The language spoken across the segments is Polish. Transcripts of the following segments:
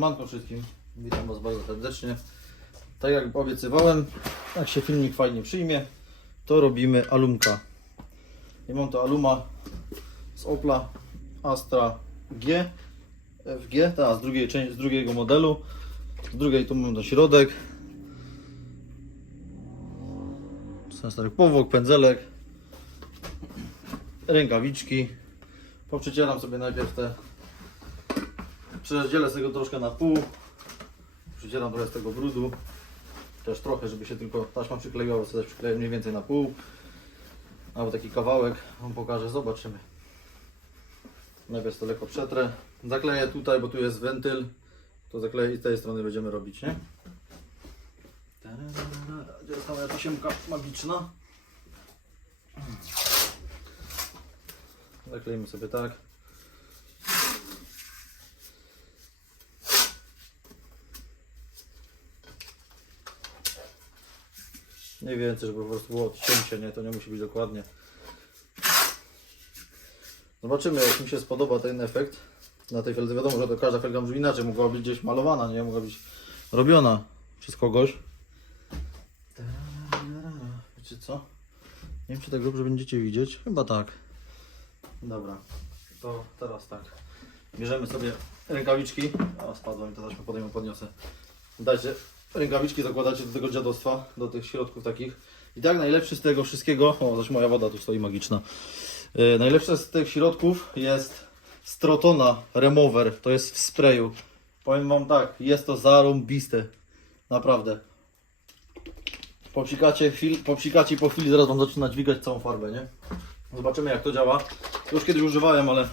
Siemanko wszystkim, witam Was bardzo serdecznie. Tak jak obiecywałem, jak się filmik fajnie przyjmie, to robimy alumka. I mam to aluma z Opla Astra G, FG, ta, z, drugiej, z drugiego modelu. Z drugiej tu mam na środek. Sensor powłok, pędzelek, rękawiczki. Poprzecieram sobie najpierw te Przerdzielę sobie go troszkę na pół. Przycieram trochę z tego brudu. Też trochę, żeby się tylko taśma przykleiła, sobie przykleję mniej więcej na pół. Albo taki kawałek Wam pokażę, zobaczymy. Najpierw to lekko przetrę. Zakleję tutaj, bo tu jest wentyl. To zakleję i z tej strony będziemy robić, nie? Gdzie jest ta moja tasiemka magiczna? Zakleimy sobie tak. Mniej więcej, żeby po prostu było odcięcie, nie? To nie musi być dokładnie. Zobaczymy, jak mi się spodoba ten efekt na tej felce. Wiadomo, że to każda felga może inaczej, mogła być gdzieś malowana, nie? Mogła być robiona przez kogoś. Wiecie co? Nie wiem, czy tak dobrze będziecie widzieć. Chyba tak. Dobra, to teraz tak. Bierzemy sobie rękawiczki. A spadło mi to potem ją podniosę. Dajcie rękawiczki, zakładacie do tego dziadostwa, do tych środków takich. I tak najlepszy z tego wszystkiego, o zaś moja woda tu stoi magiczna. Yy, najlepsze z tych środków jest Strotona Remover, to jest w sprayu. Powiem Wam tak, jest to zarąbiste. Naprawdę. Popsikacie, chwil, popsikacie po chwili zaraz Wam zaczyna dźwigać całą farbę, nie? Zobaczymy jak to działa. Już kiedyś używałem, ale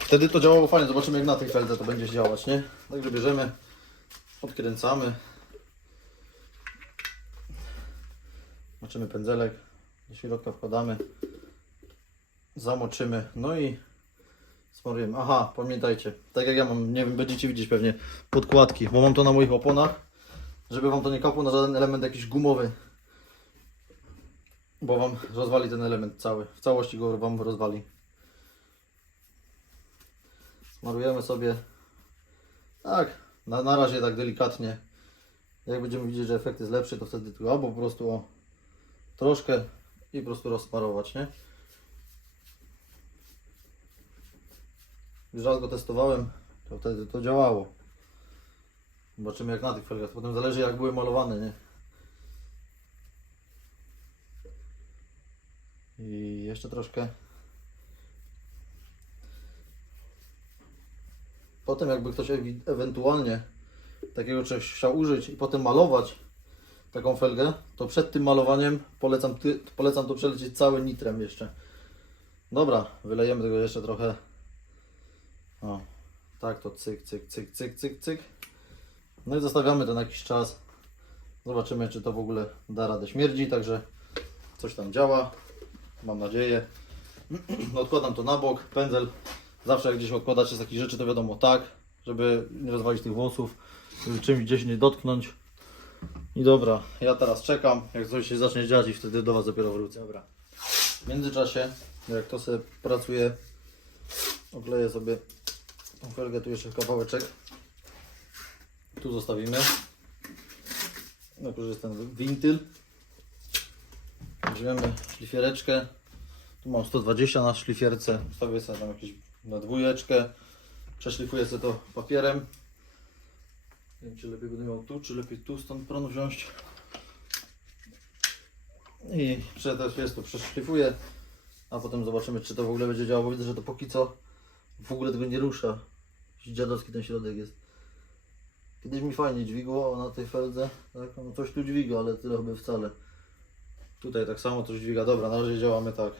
wtedy to działało fajnie. Zobaczymy jak na tej feldze to będzie działać, nie? Także bierzemy, odkręcamy. Moczymy pędzelek, do środka wkładamy, zamoczymy, no i smorujemy. Aha, pamiętajcie, tak jak ja mam, nie wiem, będziecie widzieć pewnie podkładki, bo mam to na moich oponach, żeby Wam to nie kapło na żaden element jakiś gumowy, bo Wam rozwali ten element cały, w całości go Wam rozwali. Smarujemy sobie, tak, na, na razie tak delikatnie. Jak będziemy widzieć, że efekt jest lepszy, to wtedy tylko albo po prostu o, troszkę i po prostu rozsmarować, nie? Już raz go testowałem, to wtedy to działało. Zobaczymy jak na tych felgach. Potem zależy jak były malowane, nie? I jeszcze troszkę. Potem jakby ktoś ewentualnie takiego czegoś chciał użyć i potem malować taką felgę, to przed tym malowaniem polecam, polecam to przelecieć całym nitrem jeszcze. Dobra, wylejemy tego jeszcze trochę. O, tak to cyk, cyk, cyk, cyk, cyk, cyk. No i zostawiamy to na jakiś czas. Zobaczymy, czy to w ogóle da radę. Śmierdzi, także coś tam działa. Mam nadzieję. Odkładam to na bok. Pędzel zawsze jak gdzieś odkładacie z takich rzeczy, to wiadomo tak, żeby nie rozwalić tych włosów, żeby czymś gdzieś nie dotknąć. I dobra, ja teraz czekam, jak coś się zacznie dziać i wtedy do Was dopiero wrócę. Dobra. W międzyczasie, jak to sobie pracuje, okleję sobie tą felgę, tu jeszcze kawałeczek. Tu zostawimy. No tu jest ten wintyl. Weźmiemy szlifiereczkę. Tu mam 120 na szlifierce. Wstawię sobie tam jakieś na dwójeczkę. Przeszlifuję sobie to papierem. Nie wiem, czy lepiej będę miał tu, czy lepiej tu stąd prąd wziąć. I prze- jest to przeszlifuję. A potem zobaczymy, czy to w ogóle będzie działało. Widzę, że to póki co w ogóle tego nie rusza. Dziadowski ten środek jest. Kiedyś mi fajnie dźwigło na tej feldze. Tak? No coś tu dźwiga, ale tyle chyba wcale. Tutaj tak samo coś dźwiga. Dobra, na razie działamy tak.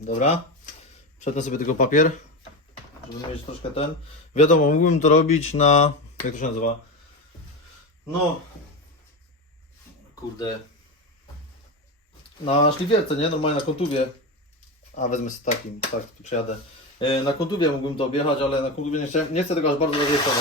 Dobra. Przetnę sobie tylko papier, żeby mieć troszkę ten. Wiadomo, mógłbym to robić na... Jak to się nazywa? No... Kurde... Na szlifierce, nie? Normalnie na kontuwie. A, wezmę sobie takim, tak, przejadę. E, Na kontuwie mógłbym to objechać, ale na kontuwie nie, chciałem, nie chcę tego aż bardzo rozjeżdżać.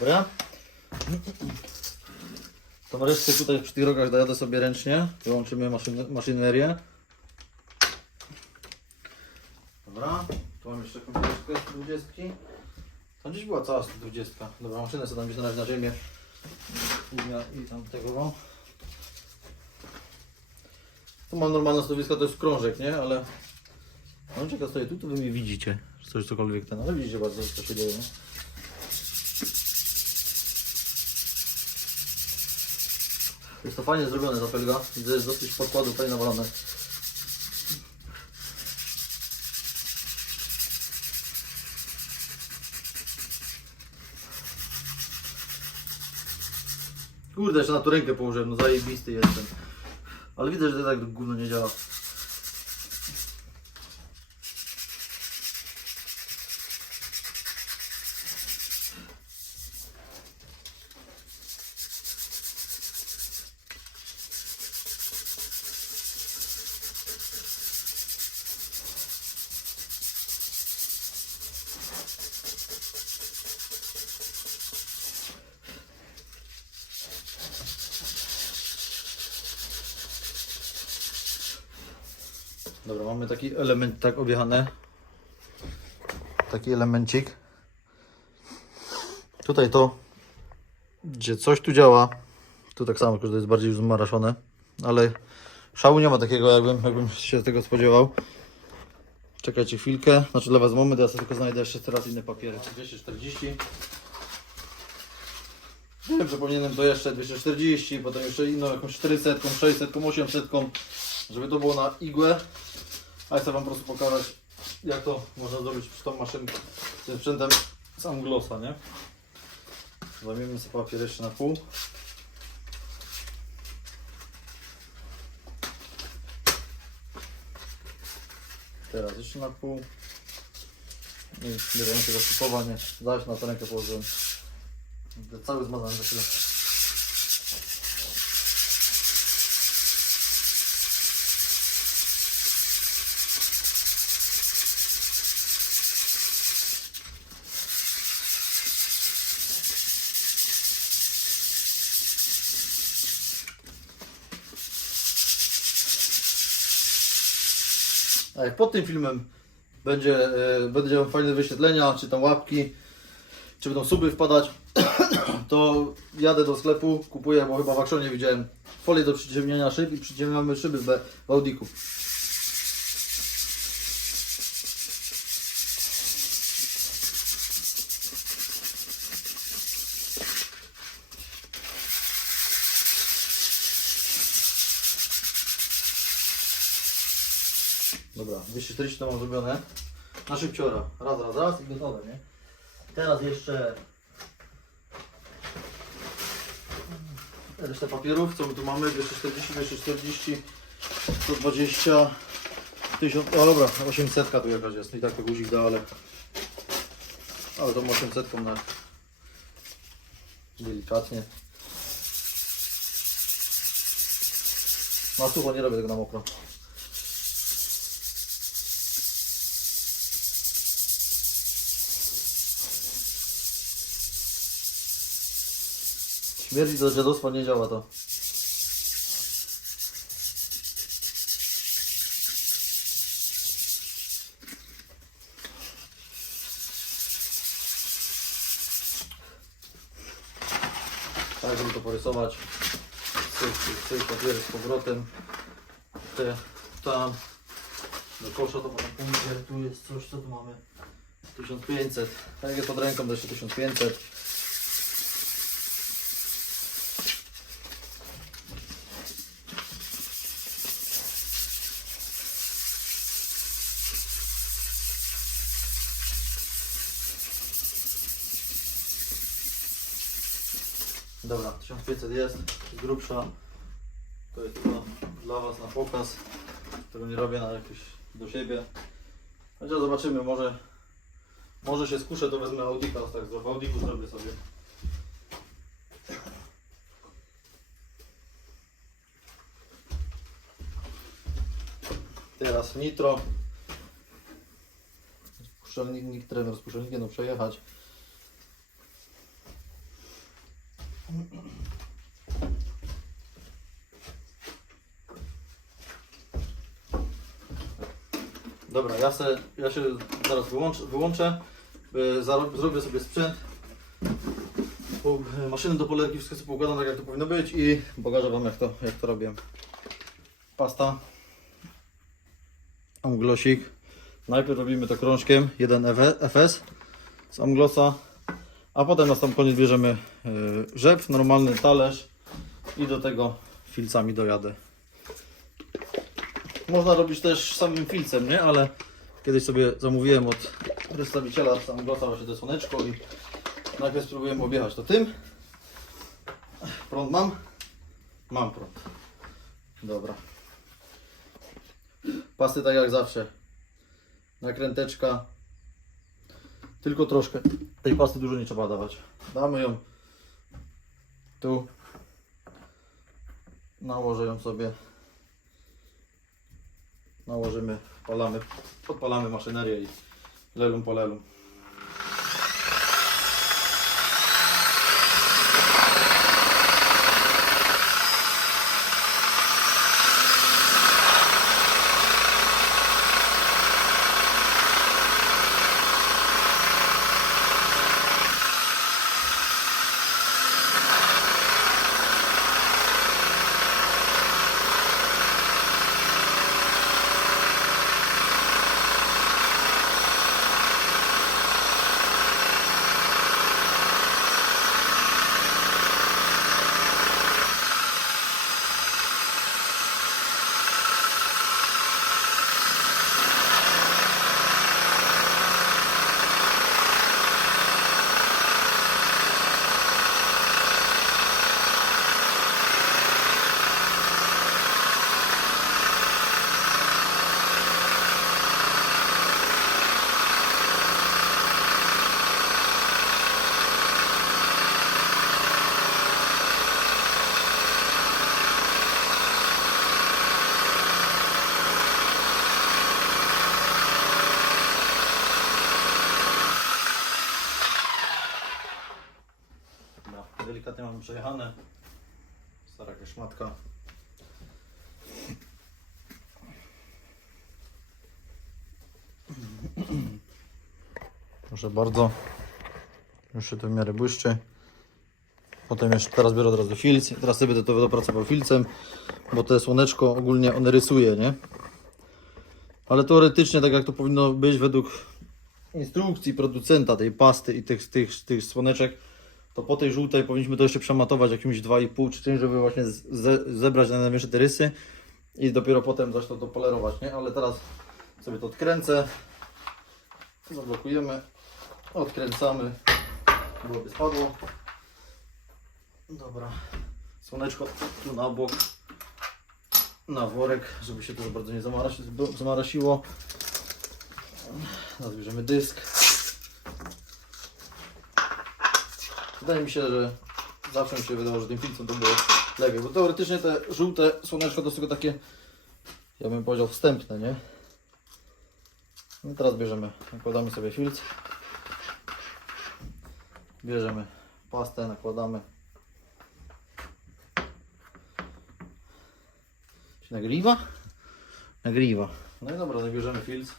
Dobra. Tą resztę tutaj przy tych rogach dojadę sobie ręcznie. Wyłączymy maszyn maszynerię. Dobra. Tu mam jeszcze komputerkę z 20. Tam gdzieś była cała 120. Dobra, maszynę sobie tam gdzieś na na ziemię. I, tam tego. no. Tu mam normalne stanowisko, to jest krążek, nie? Ale... No czeka stoję tu, to wy mnie widzicie. Coś cokolwiek ten, ale widzicie bardzo, co się dzieje. nie? Jest to fajnie zrobione ta felga. Widzę, jest dosyć podkładu fajnie nawalone. Kurde, jeszcze na to rękę położyłem, no zajebisty jestem. Ale widzę, że to tak gówno nie działa. Dobra, mamy taki element tak objechany. Taki elemencik. Tutaj to, gdzie coś tu działa, tu tak samo, tylko to jest bardziej zmaraszone, ale szału nie ma takiego, jakbym, jakbym się tego spodziewał. Czekajcie chwilkę, znaczy dla Was moment, ja sobie tylko znajdę jeszcze teraz inne papiery. 240. Wiem, że powinienem to jeszcze 240, potem jeszcze inną jakąś 400, 600, 800, żeby to było na igłę. A chcę Wam po prostu pokazać, jak to można zrobić przy tą maszynką, tym sprzętem z Anglosa, nie? Zajmiemy sobie papier jeszcze na pół. Teraz jeszcze na pół. I nie wiem, tego sypowanie. Zaś na tę rękę położyłem. Cały zmazany za chwilę. A jak pod tym filmem będzie, e, będzie fajne wyświetlenia, czy tam łapki, czy będą suby wpadać, to jadę do sklepu, kupuję, bo chyba w Akszonie widziałem folię do przyciemniania szyb i przyciemniamy szyby w Audiku. Dobra, 240 to mam zrobione. Na szybciora. Raz, raz, raz i gotowe, nie? Teraz jeszcze resztę papierów, co my tu mamy? 240, 240, 120, 1000, o dobra, 800 tu jakaś jest, i tak to guzik da, ale Ale tą 800 na delikatnie. Na sucho nie robię tego na mokro. Śmierdzi do dziadostwa nie działa to. Tak, żeby to porysować. Cyk, papiery z powrotem. Te, tam. Do kosza to potem pójdzie. Tu jest coś, co tu mamy? 1500. Tak jest pod ręką, jeszcze 1500. Dobra, 1500 jest, grubsza. To jest tylko dla Was na pokaz. Tego nie robię na jakieś do siebie. Chociaż zobaczymy, może, może się skuszę, to wezmę Audika, tak w Audiku zrobię sobie. Teraz nitro. Spuszczalnik, trener z puszczalnikiem no przejechać. Dobra, ja, se, ja się zaraz wyłączę, wyłączę y, zaro- zrobię sobie sprzęt, po, y, maszyny do polerki, wszystko sobie tak jak to powinno być i pokażę Wam jak to, jak to robię. Pasta, amglosik, najpierw robimy to krążkiem, jeden FS z amglosa, a potem na sam koniec bierzemy y, rzep, normalny talerz i do tego filcami dojadę. Można robić też samym filcem, nie? Ale kiedyś sobie zamówiłem od przedstawiciela sam glota właśnie to słoneczko i najpierw spróbujemy objechać to tym. Prąd mam? Mam prąd. Dobra. Pasty tak jak zawsze. Nakręteczka. Tylko troszkę. Tej pasty dużo nie trzeba dawać. Damy ją tu. Nałożę ją sobie nałożymy, palamy, podpalamy maszynerię i lelum po lelum. Dobra, mamy przejechane. Stara jakaś szmatka. Proszę bardzo. Już się to w miarę błyszczy. Potem jeszcze teraz biorę od razu filc. Teraz sobie będę to dopracował filcem, bo to słoneczko ogólnie one rysuje, nie? Ale teoretycznie tak jak to powinno być według instrukcji producenta tej pasty i tych, tych, tych słoneczek, to po tej żółtej powinniśmy to jeszcze przematować jakimś 2,5 czy czymś, żeby właśnie ze, zebrać na te rysy i dopiero potem zaś to dopolerować, nie? Ale teraz sobie to odkręcę, zablokujemy, odkręcamy, byłoby spadło. Dobra, słoneczko tu na bok, na worek, żeby się to za bardzo nie zamarasi, zamarasiło. Zabierzemy dysk. Wydaje mi się, że zawsze mi się wydawało, że tym filcem to było lepiej, bo teoretycznie te żółte słoneczko to są takie, ja bym powiedział wstępne, nie? No teraz bierzemy, nakładamy sobie filc. Bierzemy pastę, nakładamy. Się nagrywa? Nagrywa. No i dobra, zabierzemy filc.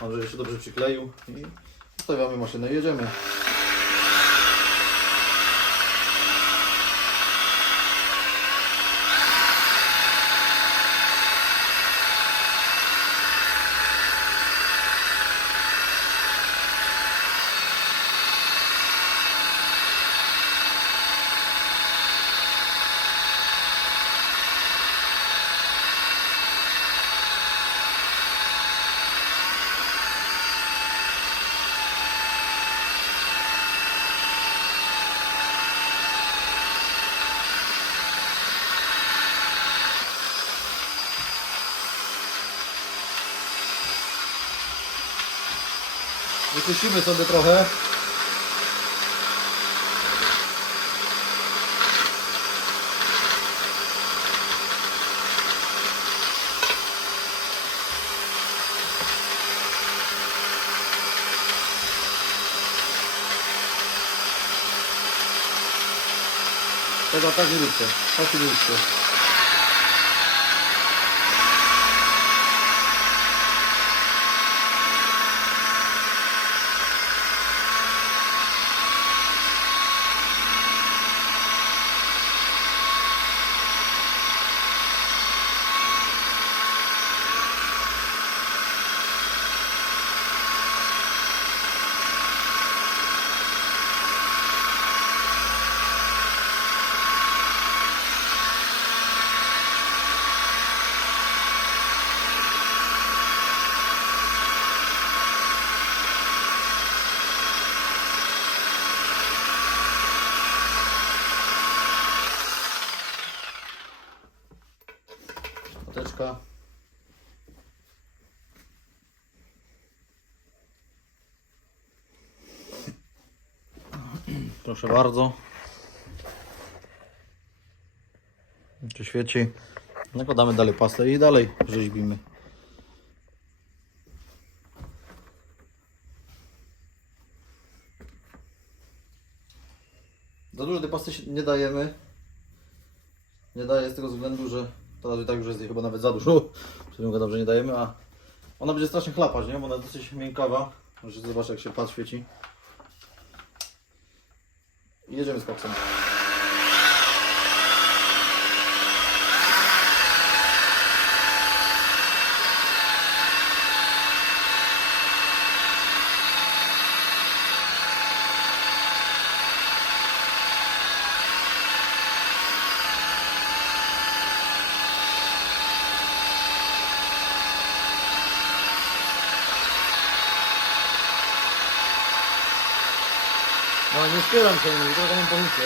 Mam nadzieję, że się dobrze przykleił i ustawiamy maszynę i jedziemy. Wyczyścimy sobie trochę. Tego tak nie róbcie. Tak nie róbcie. Proszę bardzo. Tu świeci. Nakładamy dalej pastę i dalej rzeźbimy. Za dużo tej pasty nie dajemy. Nie daję z tego względu, że teraz i tak już jest chyba nawet za dużo. Przed gadam, że nie dajemy, a ona będzie strasznie chlapać, nie? Bo ona jest dosyć miękkawa. Może zobacz jak się pad świeci. Jedziemy z koksem. No nie spieram się, nie trochę mam policję.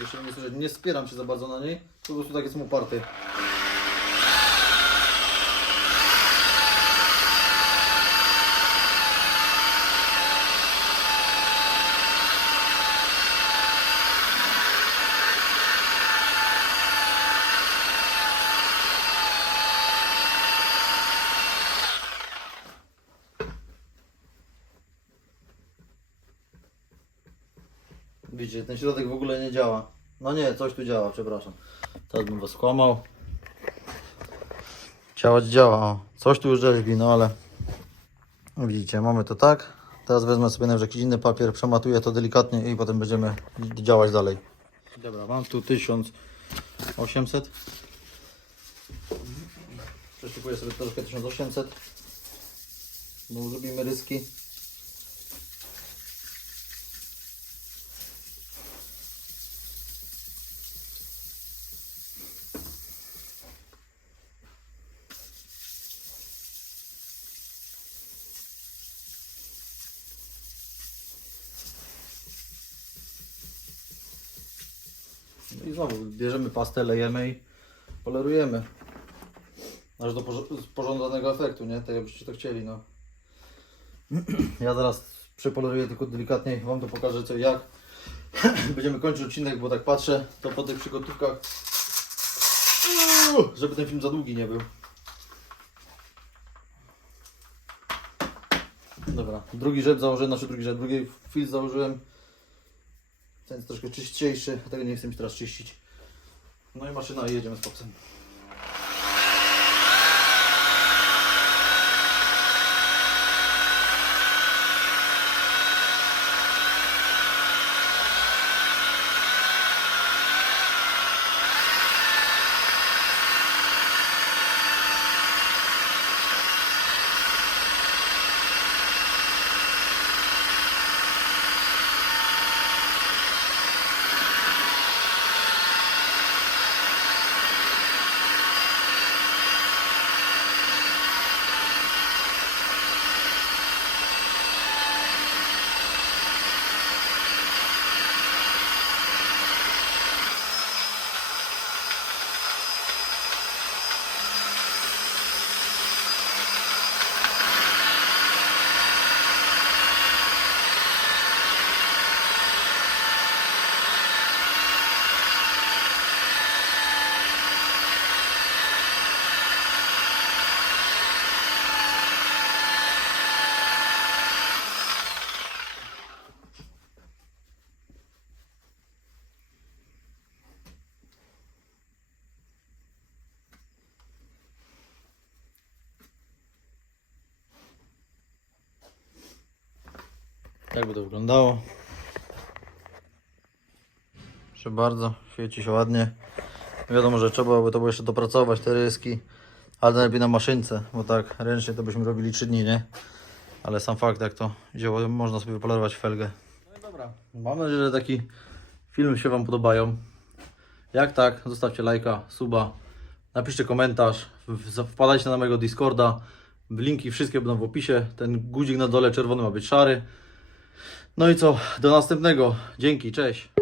Jeszcze nie słyszę, nie spieram się za bardzo na niej, po prostu tak jestem uparty. Widzicie, ten środek w ogóle nie działa. No nie, coś tu działa, przepraszam. Teraz bym was skłamał. Działać działa, o. Coś tu już rzeźbi, no ale widzicie, mamy to tak. Teraz wezmę sobie nawet jakiś inny papier, przematuję to delikatnie i potem będziemy działać dalej. Dobra, mam tu 1800. Przeszlifuję sobie troszkę 1800. Bo zrobimy ryski. No I znowu bierzemy pastę, lejemy i polerujemy. Aż do porządnego efektu, nie? Tak jakbyście to chcieli, no. Ja zaraz Przepoluję tylko delikatnie, Wam to pokażę co i jak. Będziemy kończyć odcinek, bo tak patrzę, to po tych przygotówkach, żeby ten film za długi nie był. Dobra, drugi rzep założyłem, znaczy drugi rzep, drugi fil założyłem. Ten jest troszkę czyściejszy, a tego nie chcę mi teraz czyścić. No i maszyna i jedziemy z popsem. Jak by to wyglądało? Proszę bardzo, świeci się ładnie. Wiadomo, że trzeba by to było jeszcze dopracować, te ryski, ale najlepiej na maszynce, bo tak ręcznie to byśmy robili 3 dni, nie? Ale sam fakt, jak to działa, można sobie wypolerować felgę. No i dobra, mam nadzieję, że taki film się Wam podobają. Jak tak, zostawcie lajka, suba, napiszcie komentarz, wpadajcie na mojego Discorda. Linki wszystkie będą w opisie. Ten guzik na dole czerwony ma być szary. No i co? Do następnego. Dzięki, cześć.